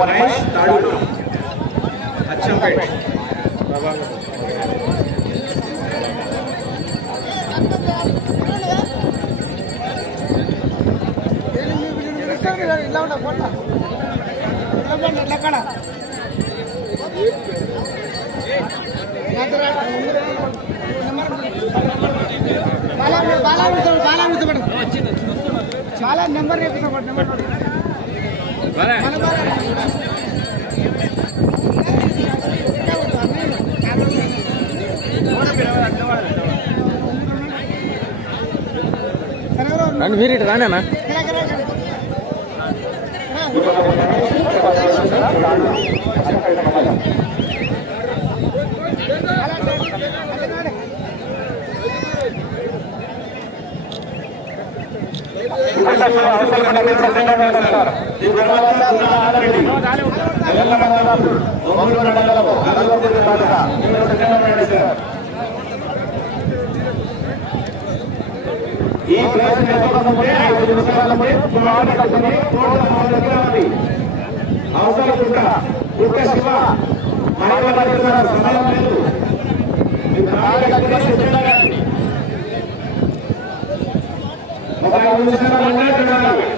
మహేష్ తాడూరు ఇలా బాలా బాలా నెంబర్ నెంబర్ బాలా బాలా రండి మీరు ఇటు రానేనా ఈ ప్లేస్ ఐదు నిమిషాలపై పునాది కట్టుకుని కోట అవసరం కుక్క కుక్క శివ మహిళ సమయం లేదు. ఒక ఐదు నిమిషాలు అన్నట్టు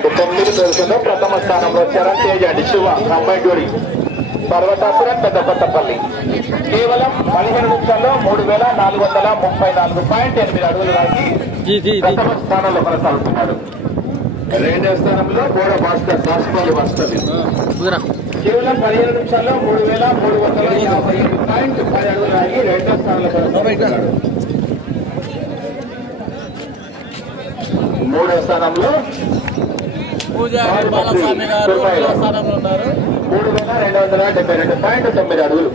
జరిగినటువంటి తొమ్మిది ప్రదర్శనలో ప్రథమ స్థానంలో చరణ్ తేజ అండి శివ జోడి పర్వతాపురం పెద్ద కొత్తపల్లి. కేవలం పదిహేను నిమిషాల్లో మూడు వేల నాలుగు వందల ముప్పై నాలుగు పాయింట్ ఎనిమిది అడుగులు రాకి జీ జీ జీ. ప్రథమ స్థానంలో కొనసాగుతున్నాడు రెండవ స్థానంలో బోడ భాస్కర్ దాసుపల్లి వస్తుంది కేవలం పదిహేను నిమిషాల్లో మూడు వేల మూడు వందల యాభై ఐదు పాయింట్ పది అడుగులు ఆగి రెండో స్థానంలో కొనసాగుతున్నాడు. మూడో స్థానంలో పూజారి బాలస్వామి గారు స్థానంలో ఉన్నారు. మూడు వేల రెండు వందల డెబ్బై రెండు పాయింట్ తొమ్మిది అడుగులు.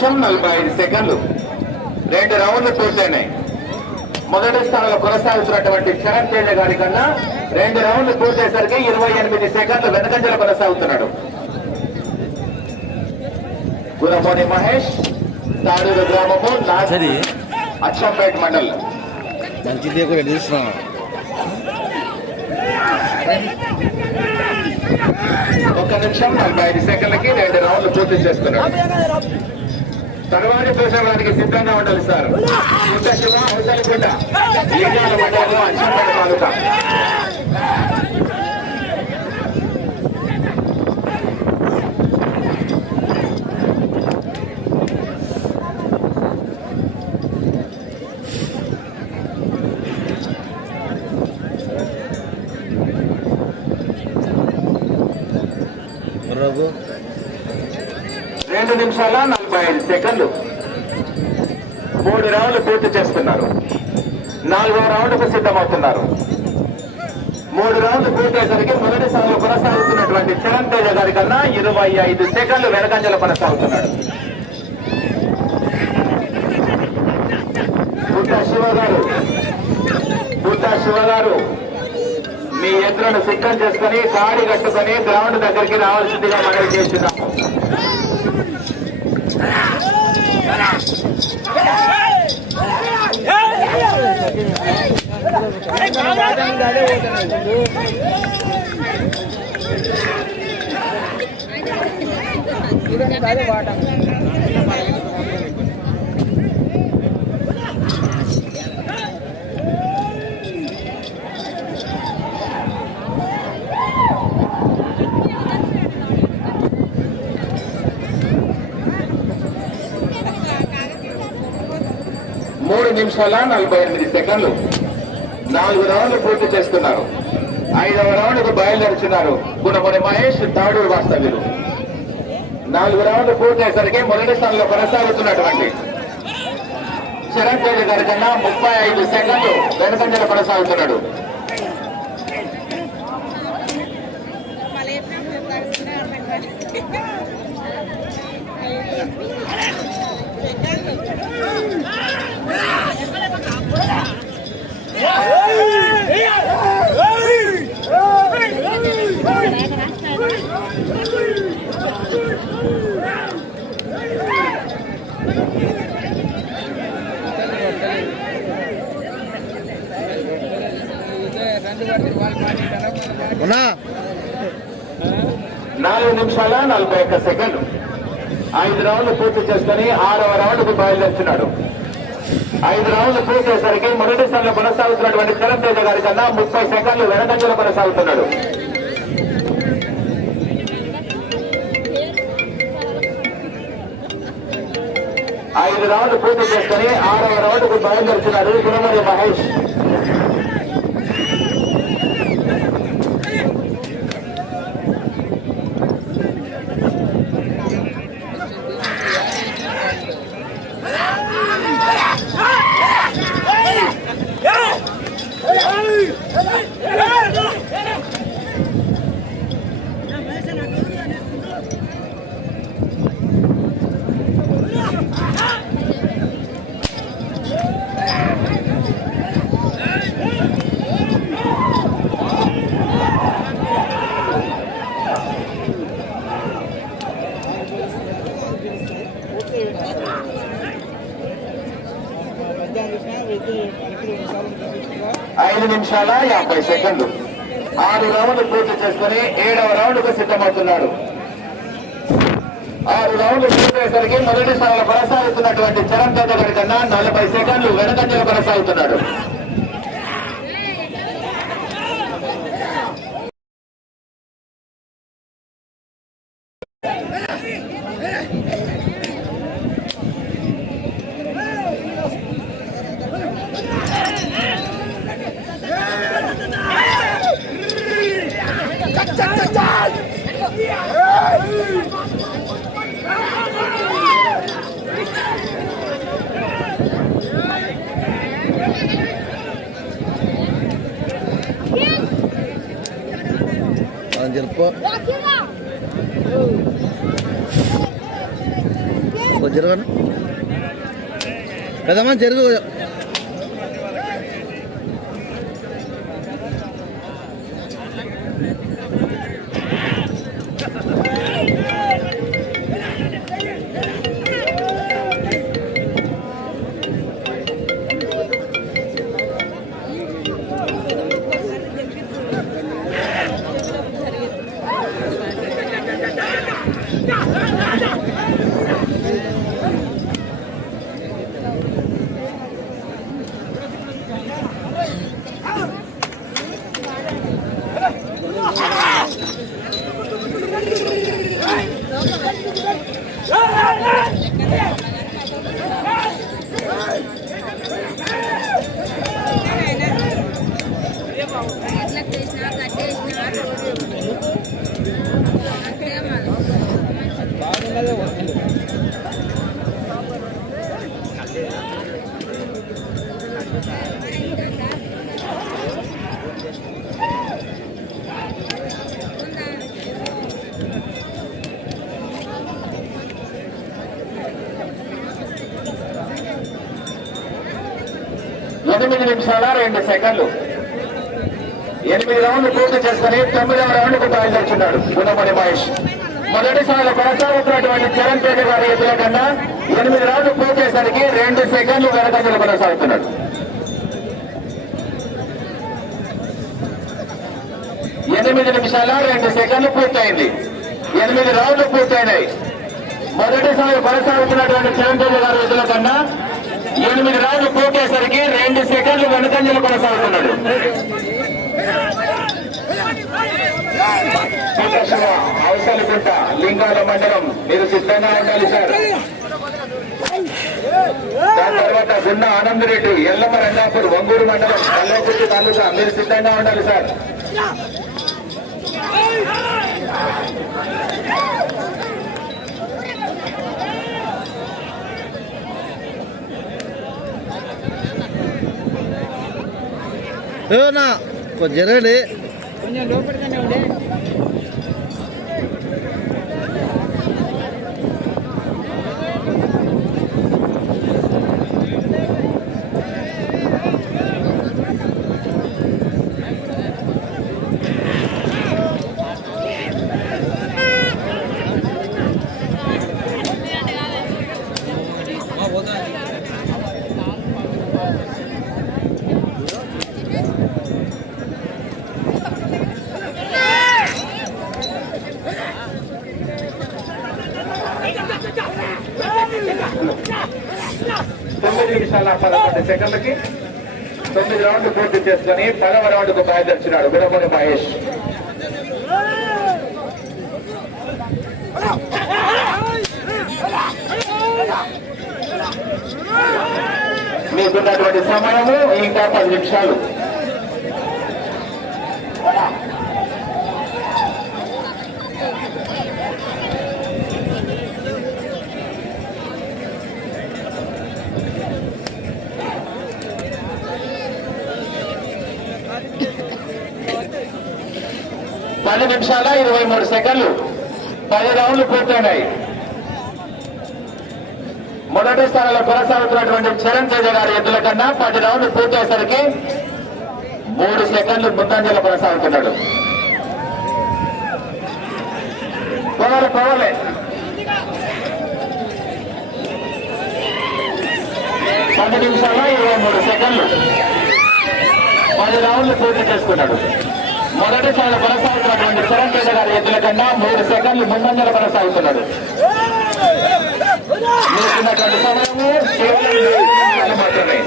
నిమిషం నలభై ఐదు సెకండ్లు. రెండు రౌండ్లు పూర్తయినాయి. మొదటి స్థానంలో కొనసాగుతున్నటువంటి శరణ్ తేజ గారి కన్నా రెండు రౌండ్లు పూర్తయ్యేసరికి ఇరవై ఎనిమిది సెకండ్లు వెనకంజలు కొనసాగుతున్నాడు. గురమోని మహేష్ తాడూరు గ్రామము నాసరి అచ్చంపేట మండల్. మంచిదే కూడా తీస్తున్నాను ఒక నిమిషం నలభై ఐదు సెకండ్లకి రెండు రౌండ్లు పూర్తి చేస్తున్నాడు తర్వాతి ప్రసంగానికి సిద్ధంగా ఉండాలి సార్. ఇంత శివ అవసరకుంట లింగాల మండలంలో అచ్చంపేట తాలూకా. రఘు రెండు నిమిషాల నలభై ఐదు సెకండ్లు. మూడు రౌండ్లు పూర్తి చేస్తున్నారు. నాలుగో రౌండ్కు సిద్ధమవుతున్నారు. మూడు రౌండ్లు పూర్తయ్యేసరికి మొదటి స్థానంలో కొనసాగుతున్నటువంటి చరణ్ తేజ గారి కన్నా ఇరవై ఐదు సెకండ్లు వెనకంజలు కొనసాగుతున్నాడు. బుట్ట శివ గారు. బుట్ట శివ గారు మీ ఎద్దులను సిద్ధం చేసుకుని కాడి కట్టుకుని గ్రౌండ్ దగ్గరికి రావాల్సిందిగా మనవి చేస్తున్నాము అదే వాట మూడు నిమిషాల నలభై ఎనిమిది సెకండ్లు నాలుగు రౌండ్లు పూర్తి చేస్తున్నారు. ఐదవ రౌండ్కు బయలుదేరుచున్నారు. గుణముని మహేష్ తాడూరు వాస్తవ్యులు. నాలుగు రౌండ్లు పూర్తయ్యేసరికి మొదటి స్థానంలో కొనసాగుతున్నటువంటి శరణ్ తేజ గారి కన్నా ముప్పై ఐదు సెకండ్లు వెనుకంజలు కొనసాగుతున్నాడు. ఉన్నా నాలుగు నిమిషాల నలభై ఒక్క సెకండ్. ఐదు రౌండ్లు పూర్తి చేసుకుని ఆరవ రౌండ్కు బయలుదేరుతున్నాడు. ఐదు రౌండ్లు పూర్తయ్యేసరికి మొదటి స్థానంలో కొనసాగుతున్నటువంటి చరణ్ తేజ గారి కన్నా ముప్పై సెకండ్లు వెనకంజలు కొనసాగుతున్నాడు. ఐదు రౌండ్లు పూర్తి చేసుకుని ఆరవ రౌండ్కు బయలుదేరుతున్నారు గుణమరి మహేష్. ఐదు నిమిషాల యాభై సెకండ్లు. ఆరు రౌండ్లు పూర్తి చేసుకుని ఏడవ రౌండ్కు సిద్ధమవుతున్నాడు. ఆరు రౌండ్లు పూర్తయ్యేసరికి మొదటి స్థానంలో కొనసాగుతున్నటువంటి చరణ్ తేజ కన్నా నలభై సెకండ్లు వెనకంజలు కొనసాగుతున్నాడు. పెద్దమ్మ జరుగు. సెకండ్లు. ఎనిమిది రౌండ్లు పూర్తి చేసుకుని తొమ్మిదవ రౌండ్కు బయలుదేరుచున్నాడు గుణమణి మహేష్. మొదటిసారి కొనసాగుతున్నటువంటి చరణ్ తేజ గారి ఎదుల కన్నా ఎనిమిది రౌండ్లు పూర్తయ్యేసరికి రెండు సెకండ్లు వెనకంజలు కొనసాగుతున్నాడు. ఎనిమిది నిమిషాల రెండు సెకండ్లు పూర్తయింది. ఎనిమిది రౌండ్లు పూర్తయినాయి. మొదటిసారి కొనసాగుతున్నటువంటి చరణ్ తేజ గారి ఎదుల కన్నా ఎనిమిది రౌండ్లు పూర్తయ్యేసరికి రెండు సెకండ్లు వెనుకంజలు కొనసాగుతున్నాడు. అవసరం అవసరగుంట లింగాల మండలం మీరు సిద్ధంగా ఉండాలి సార్. దాని తర్వాత గున్న ఆనందరెడ్డి ఎల్లమ్మ రంగాపూర్ వంగూరు మండలం కల్లోపూర్తి తాలూకా మీరు సిద్ధంగా ఉండాలి సార్. నా జరగండి కొంచెం లోపలిగానే ఉండే తొమ్మిది నిమిషాల పదకొండు సెకండ్లకి తొమ్మిది రౌండ్లు పూర్తి చేసుకుని పదవ రౌండ్కు బయలుదేర్చినాడు గుణమణి మహేష్. మీకున్నటువంటి సమయము ఇంకా పది నిమిషాలు పది నిమిషాల ఇరవై మూడు సెకండ్లు. పది రౌండ్లు పూర్తయినాయి. మొదటి స్థానంలో కొనసాగుతున్నటువంటి చరణ్ తేజ గారి ఎద్దుల కన్నా పది రౌండ్లు పూర్తయ్యేసరికి మూడు సెకండ్లు ముందంజలో కొనసాగుతున్నాడు. పవర్ పవర్లే పది నిమిషాల ఇరవై మూడు సెకండ్లు. పది రౌండ్లు పూర్తి చేసుకున్నాడు. మొదటిసారి కొనసాగుతున్నటువంటి చరణ్ రెడ్డి గారి ఎద్దుల కన్నా మూడు సెకండ్లు ముందంజలో కొనసాగుతున్నాడు మీకున్నటువంటి సమయము కేవలం మాత్రమే.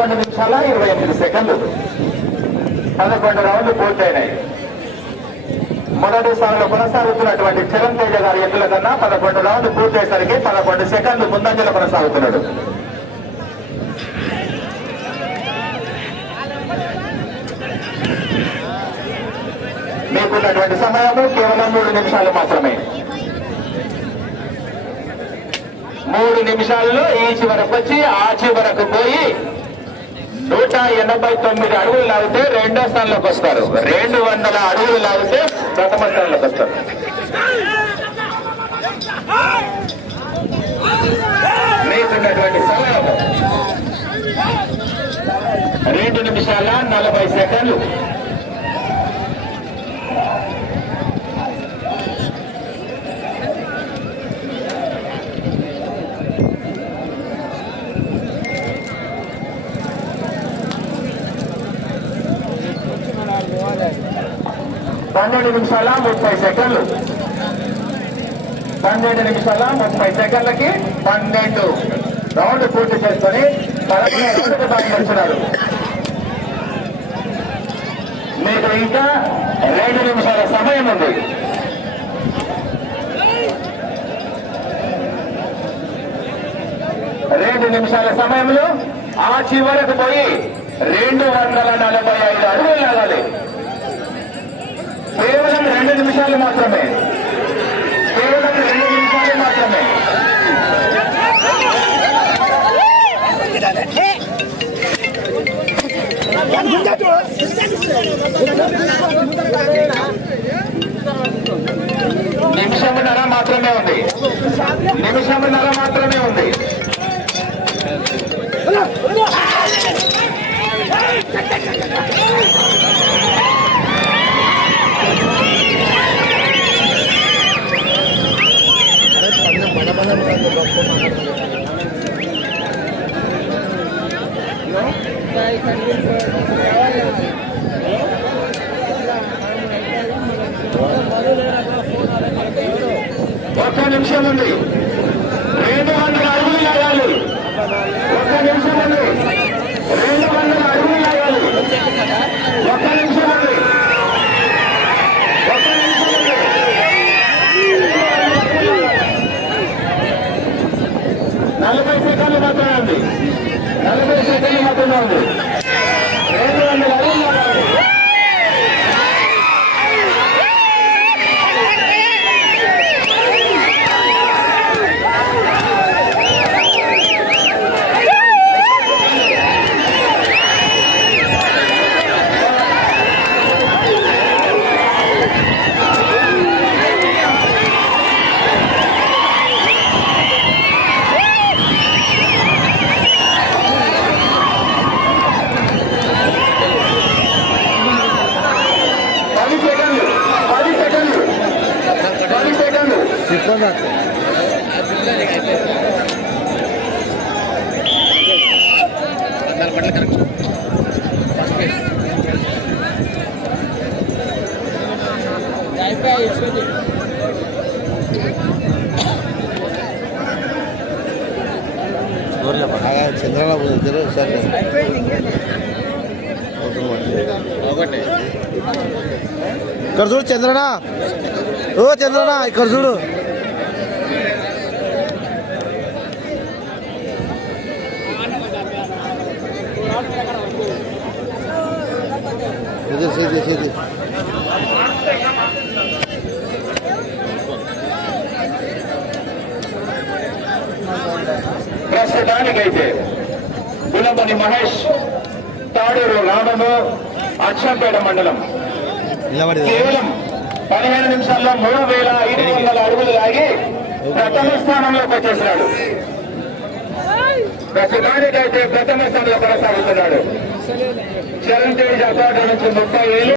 పదకొండు నిమిషాల ఇరవై ఎనిమిది సెకండ్లు. పదకొండు రౌండ్లు పూర్తయినాయి. మొదటి సార్లు కొనసాగుతున్నటువంటి చరణ్ తేజ గారి ఎన్నుల కన్నా పదకొండు రౌండ్లు పూర్తయ్యేసరికి పదకొండు సెకండ్లు ముందంజలు కొనసాగుతున్నాడు. మీకున్నటువంటి సమయం కేవలం మూడు నిమిషాలు మాత్రమే. మూడు నిమిషాల్లో ఈ చివరకు వచ్చి ఆ చివరకు పోయి నూట ఎనభై తొమ్మిది అడుగులు లాగితే రెండో స్థానంలోకి వస్తారు. రెండు వందల అడుగులు లాగితే ప్రథమ స్థానంలోకి వస్తారు. మీకున్నటువంటి సమయం రెండు నిమిషాల నలభై సెకండ్లు. పన్నెండు నిమిషాల ముప్పై సెకండ్లు. పన్నెండు నిమిషాల ముప్పై సెకండ్లకి పన్నెండు. రౌండ్ పూర్తి చేసుకొని పదకొండు మీకు ఇంకా రెండు నిమిషాల సమయం ఉంది. రెండు నిమిషాల సమయంలో ఆ చివరకు పోయి రెండు వందల నలభై ఐదు అడుగులు లాగాలి. కేవలం రెండు నిమిషాలు మాత్రమే. కేవలం రెండు నిమిషాలు మాత్రమే. నిమిషమున్నర మాత్రమే ఉంది. నిమిషమున్నర మాత్రమే ఉంది ఒక్క నిమిషం ఉంది రెండు వందల అడుగులు లాగాలి ఒక్క నిమిషం ఉంది రెండు వందల అడుగులు లాగాలి ఒక్క నిమిషం ఉంది ఒక్క నిమిషం ఉంది నలభై సెకండ్లు మాత్రమే ఉంది నలభై సెకండ్లు మాత్రమే ఉంది రెండు వందల అడుగులు లాగాలి పది సెకండ్లు పది సెకండ్లు పది సెకండ్లు చెప్పదా అయిపోయి ఇసుకుంది చంద్రబాబు ఇద్దరు సరే ఇక్కడ చూడు చంద్రనా. ఓ చంద్రనా ఇక్కడ చూడు. ఇది ఇది ప్రస్తుతానికైతే గులమని మహేష్ తాడూరు గ్రామము అచ్చంపేట మండలం. కేవలం పదిహేను నిమిషాల్లో మూడు వేల ఐదు వందల అడుగులు లాగి ప్రథమ స్థానంలోకి వచ్చేసినాడు ప్రస్తుతానికైతే ప్రథమ స్థానంలో కొనసాగుతున్నాడు. చరణ్ తేజ్ అపార్ట్ నుంచి ముప్పై వేలు.